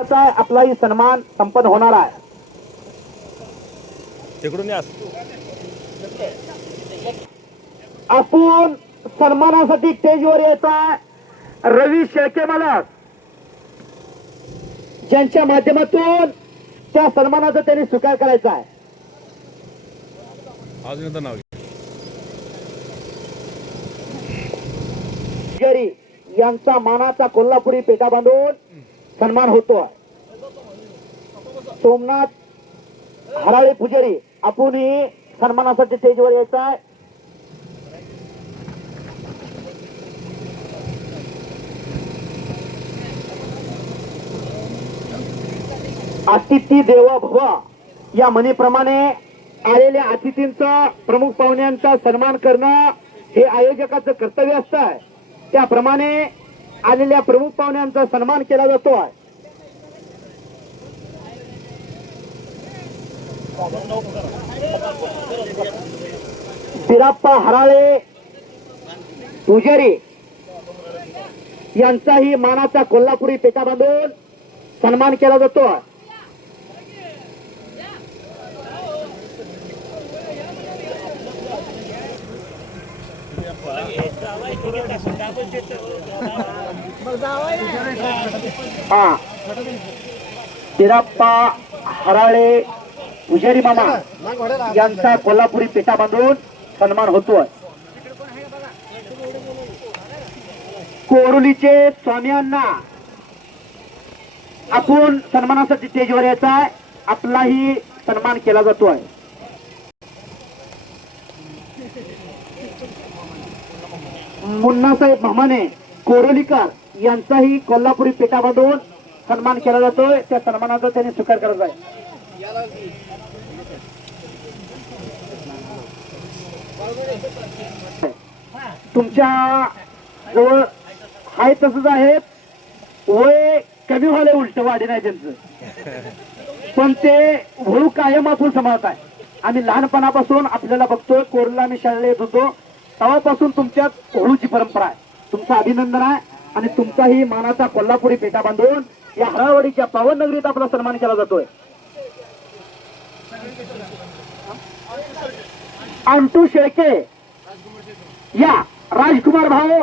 आपलाही सन्मान संपन्न होणार आहे. आपण सन्मानासाठी स्टेजवर यायचा रवी शेळके मालक, ज्यांच्या माध्यमातून त्या सन्मानाचा त्यांनी स्वीकार करायचा आहे. यांचा मानाचा कोल्हापुरी पेटा बांधून सन्मान होतो. सोमनाथ हराळे पुजारी, आपण ही सन्मानासाठी स्टेजवर यायचा आहे. अतिथी देवो भव या म्हणीप्रमाणे आलेल्या अतिथींचा, प्रमुख पाहुण्यांचा सन्मान करणं हे आयोजकाचं कर्तव्य असतं. त्याप्रमाणे आलेल्या प्रमुख पाहुण्यांचा सन्मान केला जातो. बिराप्पा हराळे पुजारी यांचाही मानाचा कोल्हापुरी पेटा बांधून सन्मान केला जातो. बिराप्पा हराळे पुजारी मामा यांचा कोल्हापुरी पेटा बांधून सन्मान होतोय. कोरोलीचे स्वामियांना आपण सन्मानासाठी स्टेजवर यायचा आहे. आपलाही सन्मान केला जातोय. मुन्नासाहेब मामाने कोरोलीकर यांचाही कोल्हापुरी पेटा बांधून सन्मान केला जातोय. त्या सन्मानाचा त्यांनी स्वीकार करायचा आहे. तुमच्या जवळ हाय तसंच आहे. वय कमी व्हायला उलट वाढी नाही त्यांचं, पण ते वळू कायम आपण सांभाळत आहे. आम्ही लहानपणापासून आपल्याला बघतोय. कोरोला आम्ही शाळेला येत होतो तेव्हापासून तुमच्यात होळूची परंपरा आहे. तुमचं अभिनंदन आहे. आणि तुमचाही मानाचा कोल्हापुरी पेटा बांधून या हराळवाडीच्या पावन नगरीत आपला सन्मान केला जातोय. अंटू शेळके या राजकुमार भाऊ,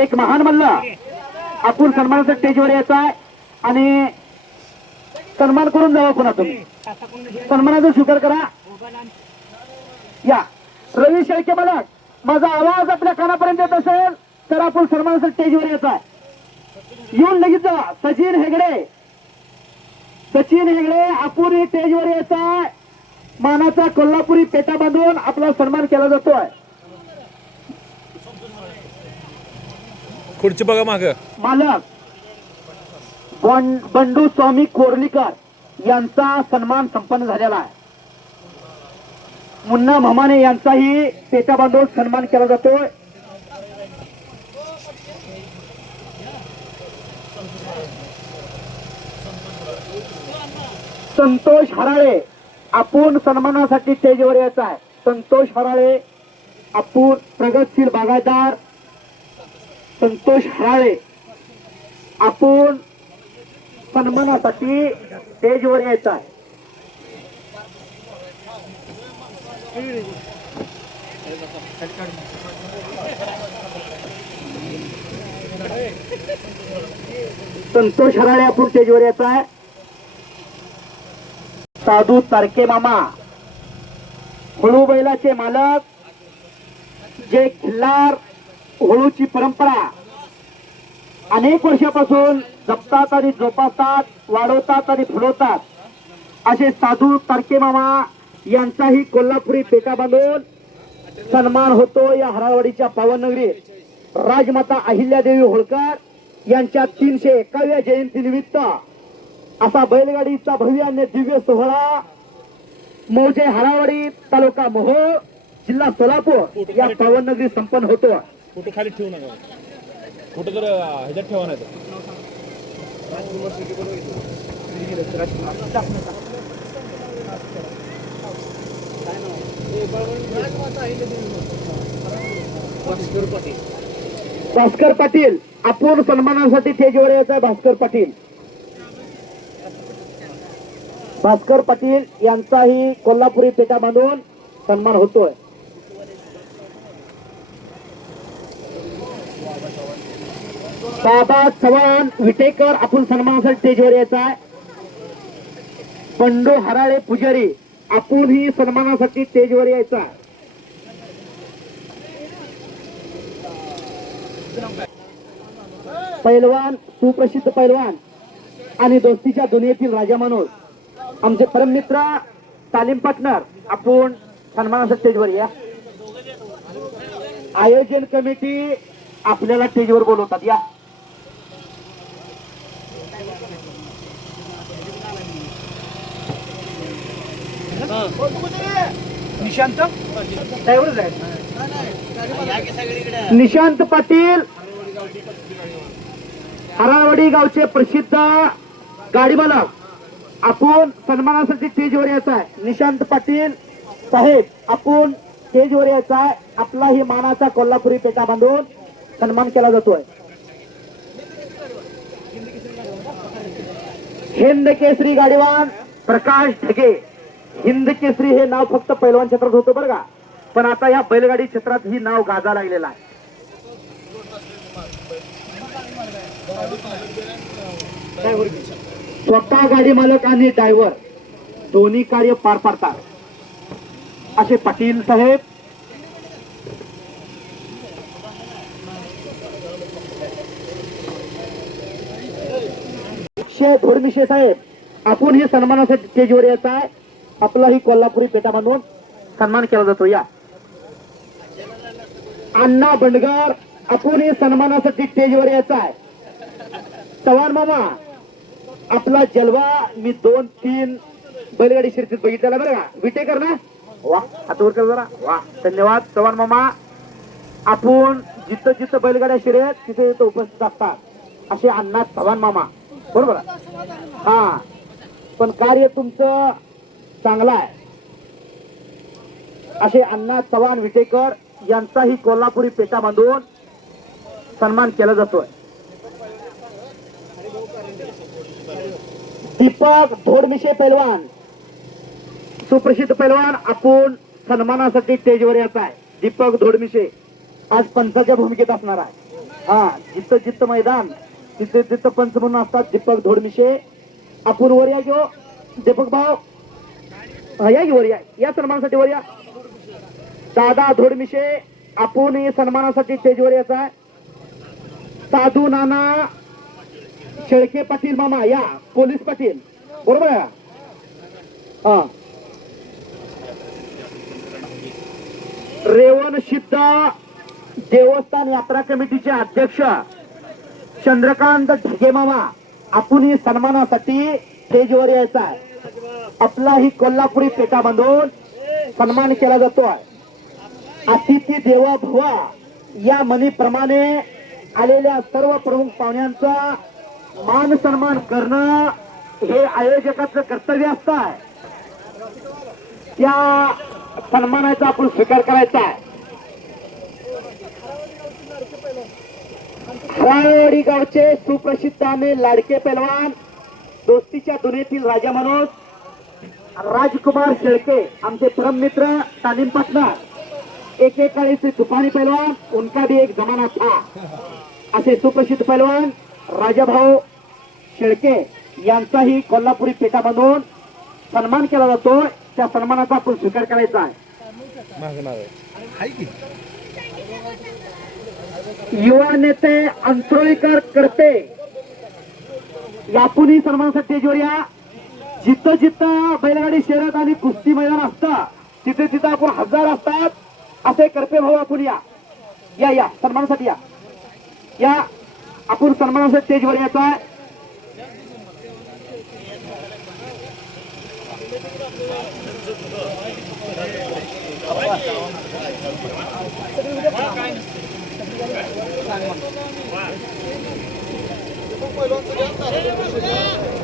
एक महान मल्ल, आपण सन्मानाचा स्टेजवर यायचा आहे आणि सन्मान करून जावा. पुन्हा तुम्ही सन्मानाचा स्वीकार करा. या रवी शेळके मालक, माझा आवाज आपल्या कानापर्यंत येत असेल तर आपण सन्मानाचा स्टेजवर यायचा आहे. येऊन लगेच जावा. सचिन हेगडे, सचिन हेगडे, आपण स्टेजवर यायचा आहे. मानाचा कोल्हापुरी पेटा बांधून आपला सन्मान केला जातोय. खुर्ची बघा माग. मालक बंडू स्वामी कोर्लीकर यांचा सन्मान संपन्न झालेला आहे. मुन्ना मामाने यांचाही पेटा बांधून सन्मान केला जातोय. संतोष हराळे, आपण सन्मानासाठी स्टेजवर यायचा आहे. संतोष हराळे, आपण प्रगतशील बागायतदार संतोष हराळे, आपण सन्मानासाठी स्टेजवर यायचा आहे. संतोष हराळे आपण स्टेजवर यायचा आहे. साधू तारके मामा, होळू बैलाचे मालक, जे खिल्लार होळूची परंपरा अनेक वर्षापासून जपतात आणि जोपासतात, वाढवतात आणि फुलवतात, असे साधू तारके मामा यांचाही कोल्हापुरी पेटा बांधून सन्मान होतो. या हराळवाडीच्या पावन नगरीत राजमाता अहिल्यादेवी होळकर यांच्या 301व्या जयंतीनिमित्त असा बैलगाडीचा भव्य आणि दिव्य सोहळा मौजे हराळवाडी, तालुका मोहोळ, जिल्हा सोलापूर या पावन नगरी संपन्न होतो. कुठे खाली ठेवू नका, कुठे तर ह्याच्यात ठेवा नाही. भास्कर पाटील, आपण सन्मानासाठी स्टेजवर यायचा. भास्कर पाटील, भास्कर पाटील यांचाही कोल्हापुरी पेटा बांधून सन्मान होतोय. बाबा चव्हाण विटेकर आपण सन्मानासाठी स्टेजवर यायचा आहे. पंडू हराळे पुजारी आपण ही सन्मानासाठी स्टेजवर यायचा आहे. पैलवान सुप्रसिद्ध पैलवान आणि दोस्तीच्या दुनियेतील राजा माणूस आमचे परममित्र तालीम पार्टनर आपण सन्मानासाठी स्टेजवर या. आयोजन कमिटी आपल्याला स्टेजवर बोलवतात या. निशांत निशांत पाटील हराळवाडी गावचे प्रसिद्ध गाडी मालक आपण सन्मानासाठी स्टेजवर यायचा आहे. निशांत पाटील साहेब आपण स्टेजवर यायचा आहे. आपलाही मानाचा कोल्हापुरी पेटा बांधून सन्मान केला जातोय. हिंद केसरी गाडीवान प्रकाश ढगे. हिंद केसरी हे नाव फक्त पैलवान क्षेत्रात होतं बरं का, पण आता या बैलगाडी क्षेत्रात ही नाव गाजा लागलेलं आहे. स्वतः गाडी मालक आणि ड्रायव्हर दोन्ही कार्य पार पाडतात असे पाटील साहेब. धोरमिशे साहेब आपण हे सन्मानासाठी स्टेजवर यायचं आहे. आपलाही कोल्हापुरी पेटा बांधून सन्मान केला जातो या. अण्णा बंडगर आपण हे सन्मानासाठी स्टेजवर यायचं आहे. चव्हाण मामा आपला जलवा मी 2-3 बैलगाडी शर्यतीत बघितलेला बरं का. विटेकर ना वा हात वर कर जरा. वा धन्यवाद चव्हाण मामा. आपण जिथं जिथं बैलगाड्या शर्यत तिथे तिथं उपस्थित असतात असे अण्णा चव्हाण मामा बरोबर. हा पण कार्य तुमचं चांगलं आहे असे अण्णा चव्हाण विटेकर यांचाही कोल्हापुरी पेटा बांधून सन्मान केला जातोय. दीपक धोडमिशे पैलवान सुप्रसिद्ध पैलवान आपण सन्मानासाठी स्टेजवर यायचा आहे. दीपक धोडमिशे आज पंचाच्या भूमिकेत असणार आहे. हा जिथं जिथं मैदान तिथे तिथं पंच म्हणून असतात दीपक धोडमिशे. आपण वर या घेऊ दीपक भाऊ. या वर या सन्मानासाठी वर या. दादा धोडमिशे आपण हे सन्मानासाठी स्टेजवर यायचा आहे. साधू नाना शेळके पाटील मामा या पोलीस पाटील बरोबर आहे. हा रेवण सिद्ध देवस्थान यात्रा कमिटीचे अध्यक्ष चंद्रकांत ढगे मामा आपण ही सन्मानासाठी स्टेजवर यायचा आहे. आपलाही कोल्हापुरी पेटा बांधून सन्मान केला जातोय. अतिथी देवा भवा या म्हणीप्रमाणे आलेल्या सर्व प्रमुख पाहुण्यांचा मान सन्मान करणं हे आयोजकाचं कर्तव्य असतं. त्या सन्मानाचा आपण स्वीकार करायचा आहे. हराळवाडी गावचे सुप्रसिद्ध आणि लाडके पैलवान दोस्तीच्या दुनियेतील राजा माणूस राजकुमार शेळके आमचे परम मित्र तालीम पार्टनर एकेकाळी से तूफानी पैलवान उनका भी एक जमाना था असे सुप्रसिद्ध पैलवान राजाभाऊ शेळके यांचाही कोल्हापुरी पेटा बांधून सन्मान केला जातो. त्या सन्मानाचा आपण स्वीकार करायचा आहे. युवा नेते अंतरोळीकर करते यापुनी सन्मानासाठी स्टेजवर या. जिथं जिथं बैलगाडी शर्यत आणि कुस्ती मैदान असतं तिथे तिथं आपण हजार असतात असे करपे भाऊ आपण या या या सन्मानासाठी या या आपण सन्मानासाठी स्टेजवर यायचा आहे.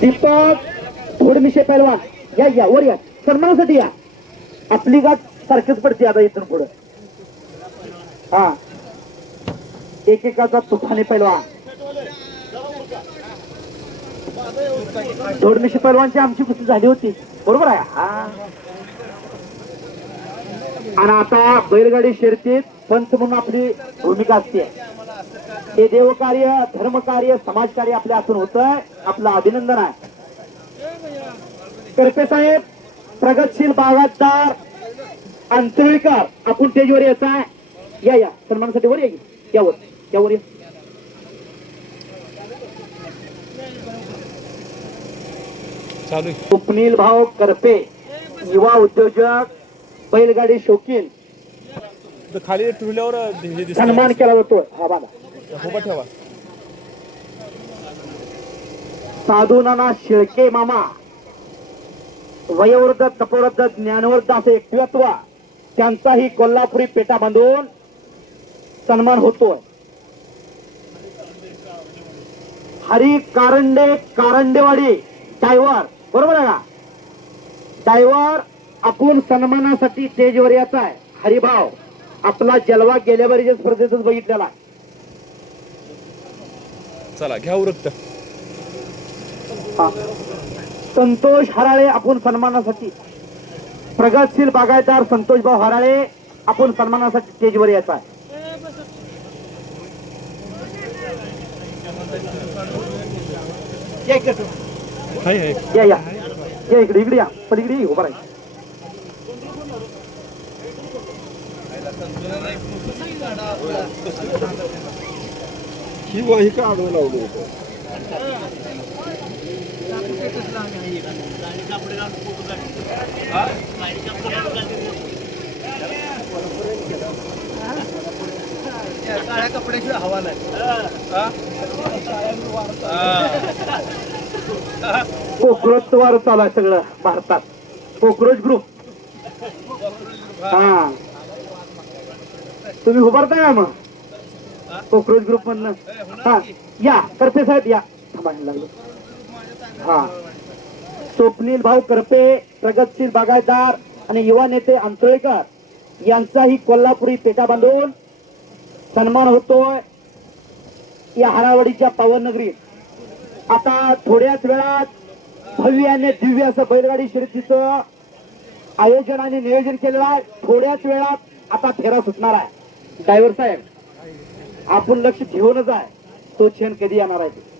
दीपक धोडमिशे पैलवान या या वर या सन्मानासाठी या. आपली गाठ सारखीच पडते आता इथून पुढे. हा एकेकाचा तुफानी पैलवान दोडमिशी पैलवानची आमची कुस्ती झाली होती, बरोबर आहे. हा. आणि आता बैलगाडी शर्यतीत पंच म्हणून आपली भूमिका असते. हे देवकार्य, धर्मकार्य, समाजकार्य आपल्या हातून होत आहे. आपलं अभिनंदन आहे. करपे साहेब, प्रगतशील बागायतदार अंतर्विकार आपण स्टेजवर यायचा आहे. या या सन्मानासाठी वर या की. यावर या. चालू आहे. स्वप्नील भाऊ करपे, युवा उद्योजक, बैलगाडी शौकीन, तर खाली ठेवल्यावर हे दिसतं. सन्मान केला जातो. हा बघा, उभा ठेवा. साधूनाना शिळके मामा, वयोवृद्ध, तपोवृद्ध, ज्ञानवृद्ध असं व्यक्तित्व, त्यांचाही कोल्हापुरी पेटा बांधून सन्मान होतोय. हरी कारंडे, कारंडेवाडी ड्रायव्हर, बरोबर आहे का? ड्रायव्हर आपण सन्मानासाठी स्टेजवर यायचा आहे. हरिभाव आपला जलवा गेल्या वर्षी स्पर्धेतच बघितलेला आहे. चला घ्या उरकत. हा. संतोष हराळे आपण सन्मानासाठी, प्रगतशील बागायतदार संतोषभाऊ हराळे आपण सन्मानासाठी स्टेजवर यायचा आहे. हाय हाय. या या या इकडे या, पलीकडे ये, उभा राहा. ही वाही का आडवं लावलं होतं. काळ्या कपड्याशिवाय हवा नाही. कोक्रोच वार चालू आहे सगळं भारतात. Cockroach group. हा, तुम्ही उभारता का मग कोक्रोच ग्रुप मधनं? हा या करपे साहेब या. थांबायला लागलो. हा, स्वप्नील भाऊ करपे, प्रगतशील बागायतदार आणि युवा नेते अंतोळेकर यांचाही कोल्हापुरी पेटा बांधून सन्मान होतोय या हरावाडीच्या पावननगरीत. आता थोड्याच वेळात भव्य आणि दिव्य असं बैलगाडी शर्यतीचं आयोजन आणि नियोजन केलेलं आहे. थोड्याच वेळात आता फेरा सुटणार आहे. ड्रायव्हर साहेब, आपण लक्ष ठेवूनच आहे तो क्षण कधी येणार आहे ते.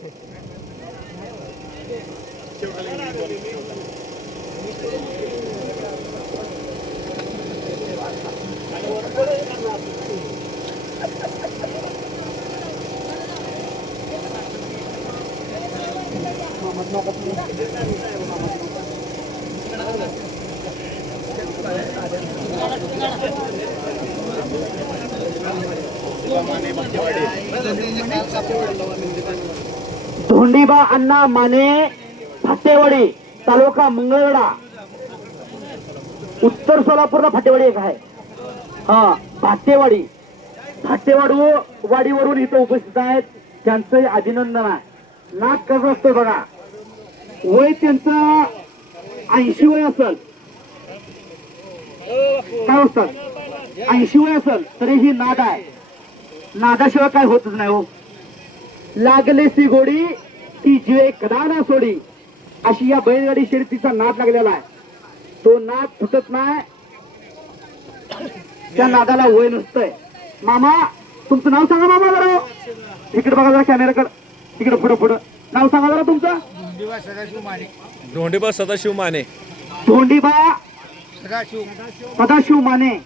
धोंडीबा अण्णा माने, फाटेवाडी, तालुका मंगळवेढा, उत्तर सोलापूरला फाटेवाडी एक आहे. हा, फाटेवाडी, वाडीवरून इथं उपस्थित आहेत. त्यांचं अभिनंदन आहे. नाक कसं असतं बघा. वय त्यांचं 80 वय असल, काय असतात 80 वय असल तरीही नाद आहे. नादाशिवाय काय होतच नाही हो. लागले सी गोडी ती जीवे कदा ना सोडी, अशी या बैलगाडी शर्यतीचा नाद लागलेला आहे. तो नाद फुटत नाही. त्या नादाला वय नसतंय. मामा, तुमचं नाव सांगा मामा जरा. इकडे बघा जरा कॅमेराकडे, इकडे पुढं नाव सांगा जरा तुमचं. धोंडीबा सदाशिव माने. धोंडीबा सदाशिव माने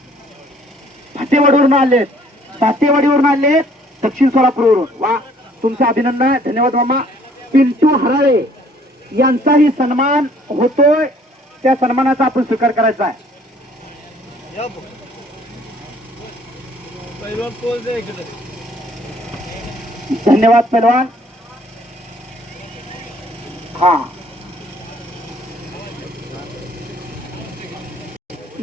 फाटेवाडीवरून आलेत. दक्षिण सोलापूरवरून. वा, तुमचं अभिनंदन आहे. धन्यवाद मामा. पिंटू हराळे यांचाही सन्मान होतोय. त्या सन्मानाचा आपण स्वीकार करायचा आहे. धन्यवाद पैलवान. हा,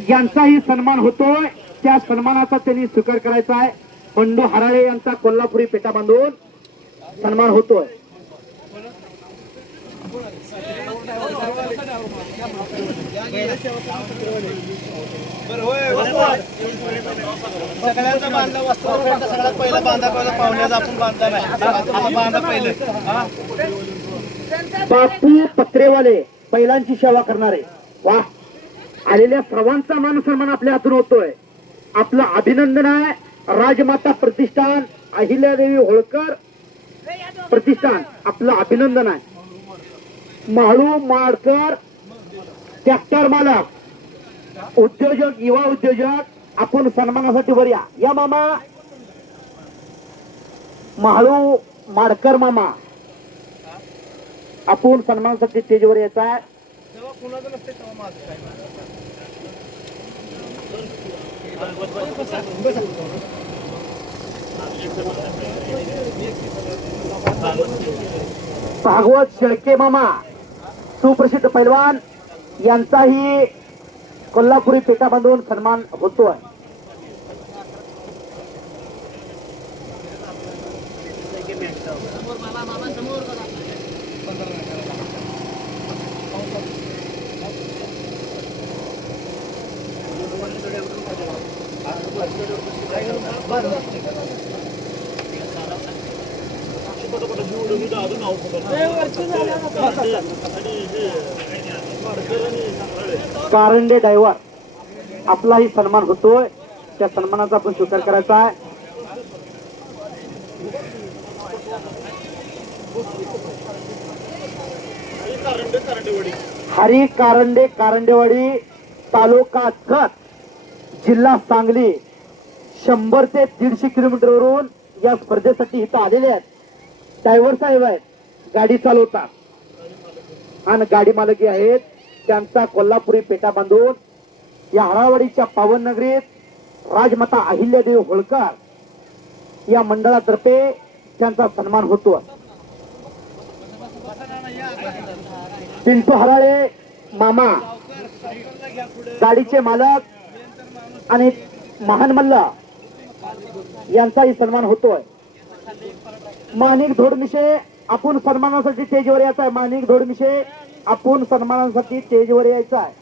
यांचाही सन्मान होतोय. त्या सन्मानाचा त्यांनी स्वीकार करायचा आहे. बंडू हराळे यांचा कोल्हापुरी पेटा बांधून सन्मान होतोय. सगळ्यांचा बांधला वस्त्र सगळ्यात पहिला बांधा पाहुण्याचा आपण बांधता नाही. बांधा पहिले. बापू पत्रेवाले बैलांची सेवा करणारे. वा, आलेल्या सर्वांचा मान सन्मान आपल्या हातून होतोय. आपलं अभिनंदन आहे. राजमाता प्रतिष्ठान अहिल्यादेवी होळकर प्रतिष्ठान आपलं अभिनंदन आहे. म्हाळू माडकर ट्रॅक्टर मालक उद्योजक युवा उद्योजक आपण सन्मानासाठी वर या. या मामा म्हाळू माडकर मामा आपण सन्मानासाठी स्टेजवर यायचा आहे. तेव्हा कुणाचं नसते तेव्हा माझं काय. भागवत शेळके मामा सुप्रसिद्ध पैलवान यांचाही कोल्हापुरी पेटा बांधून सन्मान होतोय. कारंडे ड्रायव्हर आपलाही सन्मान होतोय. त्या सन्मानाचा आपण स्वीकार करायचा आहे. हरी कारंडे कारंडेवाडी तालुका जत जिल्हा सांगली 100 ते 150 किलोमीटरवरून या स्पर्धेसाठी इथं आलेले आहेत. ड्रायव्हर साहेब आहेत, गाडी चालवतात आणि गाडी मालकी आहेत. त्यांचा कोल्हापुरी पेटा बांधून या हरावाडीच्या पावन नगरीत राजमाता अहिल्यादेवी होळकर या मंडळातर्फे त्यांचा सन्मान होतो. पिंटू हराळे मामा गाडीचे मालक आणि महान मल्ल यांचाही सन्मान होतोय. माणिक धोडमिशे आपण सन्मानासाठी स्टेजवर यायचा आहे. माणिक धोडमिशे आपण सन्मानासाठी स्टेजवर यायचा आहे.